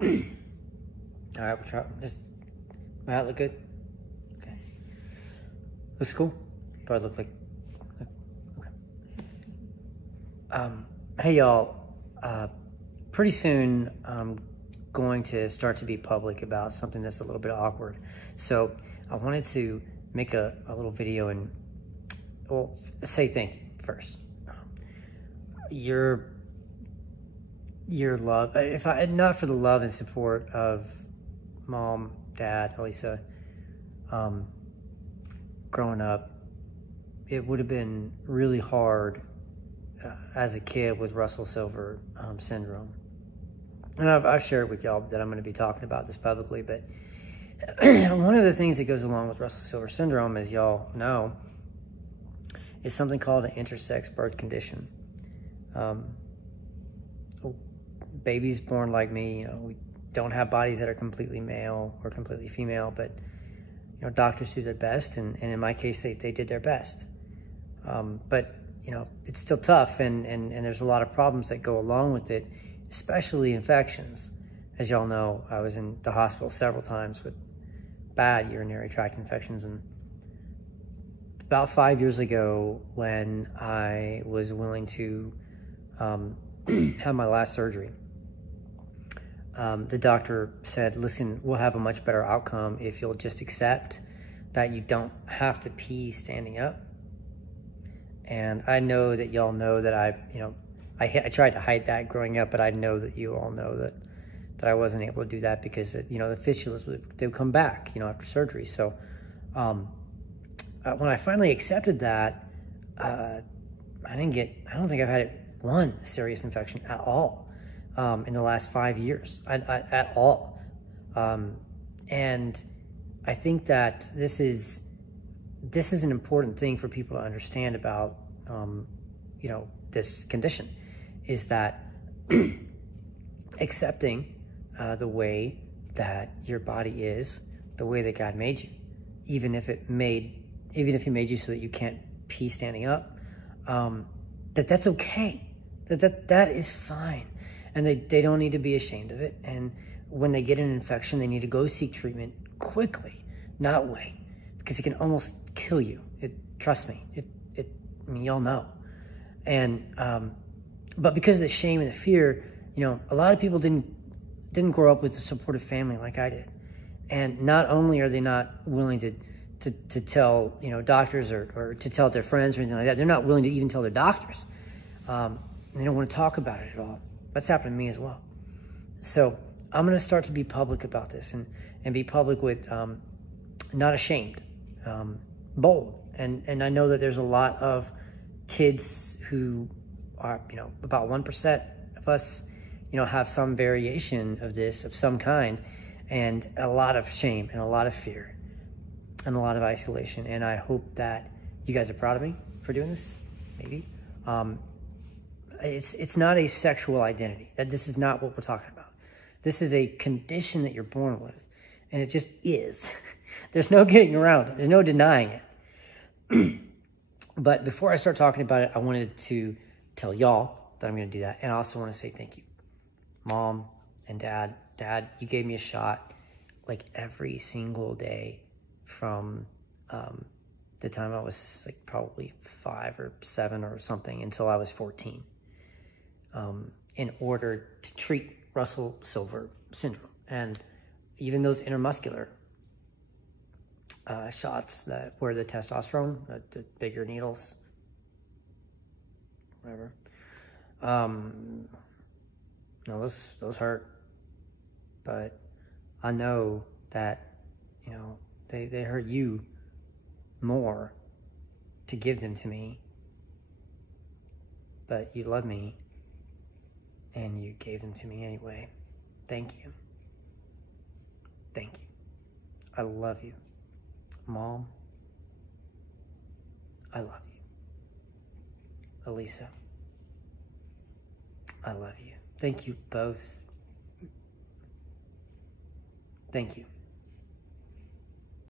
All right, we'll try. Does my hat look good? Okay. Looks cool. Do I look like? Okay. Hey y'all. Pretty soon I'm going to start to be public about something that's a little bit awkward. So I wanted to make a little video and, well, say thank you first. Your love, if I not for the love and support of Mom, Dad, Elisa, growing up, it would have been really hard as a kid with Russell Silver syndrome. And I've shared with y'all that I'm going to be talking about this publicly, but one of the things that goes along with Russell Silver syndrome, as y'all know, is something called an intersex birth condition. Babies born like me, we don't have bodies that are completely male or completely female, but doctors do their best, and in my case, they did their best. But it's still tough, and there's a lot of problems that go along with it, especially infections. As y'all know, I was in the hospital several times with bad urinary tract infections, and about 5 years ago, when I was willing to have my last surgery, the doctor said, listen, we'll have a much better outcome if you'll just accept that you don't have to pee standing up. And I know that y'all know that I tried to hide that growing up, but I know that you all know that I wasn't able to do that because, the fistulas would come back, after surgery. So when I finally accepted that, I don't think I've had one serious infection at all in the last 5 years, at all. And I think that this is an important thing for people to understand about, this condition, is that accepting the way that your body is, the way that God made you, even if He made you so that you can't pee standing up, that's okay, that is fine, and they don't need to be ashamed of it. And when they get an infection, they need to go seek treatment quickly, not wait, because it can almost kill you. Trust me, y'all know. And but because of the shame and the fear, a lot of people didn't grow up with a supportive family like I did. And not only are they not willing to tell doctors or to tell their friends or anything like that, they're not willing to even tell their doctors. They don't want to talk about it at all. That's happened to me as well. So I'm going to start to be public about this and be public with not ashamed, bold. And I know that there's a lot of kids who are, about 1% of us, have some variation of this of some kind, and a lot of shame and a lot of fear and a lot of isolation. And I hope that you guys are proud of me for doing this, maybe. It's not a sexual identity. This is not what we're talking about. This is a condition that you're born with, and it just is. There's no getting around it. There's no denying it. But before I start talking about it, I wanted to tell y'all that I'm going to do that. And I also want to say thank you. Mom and Dad. Dad, you gave me a shot like every single day from the time I was like probably 5 or 7 or something until I was 14, in order to treat Russell Silver syndrome. And even those intermuscular shots that were the testosterone, the bigger needles, whatever. No, those hurt, but I know that they hurt you more to give them to me, but you love me and you gave them to me anyway. Thank you. Thank you. I love you. Mom, I love you. Elisa, I love you. Thank you both. Thank you.